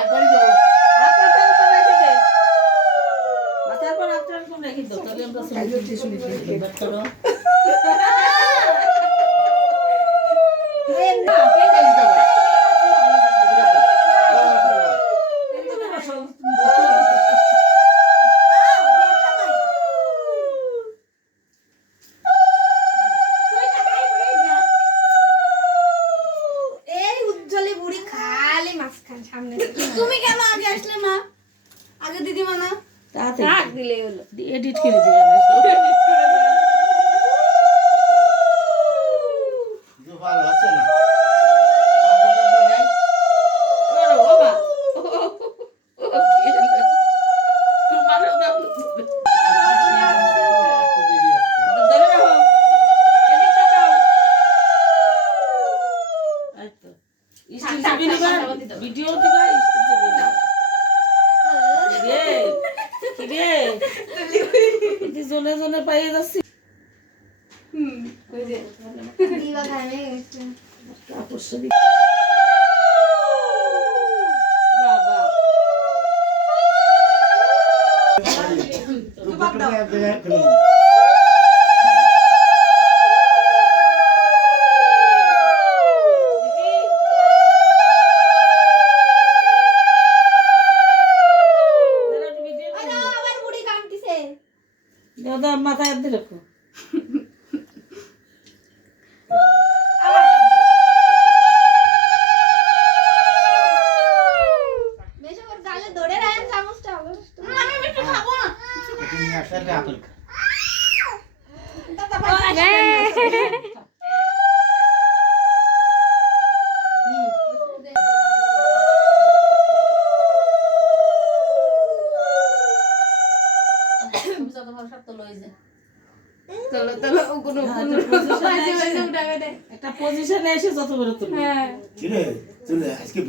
একবারই তো মাথার পর আপনার কোন রেখে দাও তবে আমরা শুনি এবার করো তুমি কেন আগে আসলে মা? আগে দিদিমা না? তাড়াতাড়ি দিলেই হলো। এডিট করে দিবেন ভালো আছে না ভিডিও দিবা জনে জনে পাইয়ে যাচ্ছি দিবা খানে গেছে। আবার বুড়ি কাঁদতেছে। দাদা মাথায় হাত দিয়ে রাখো বেশি করে গালে ধরে রাখেন চামচটা হবে। আমি বেশি খাবো না। তুমি আসলে আপেল একটা পজিশনে এসে যত বড় তুমি চলে আজকে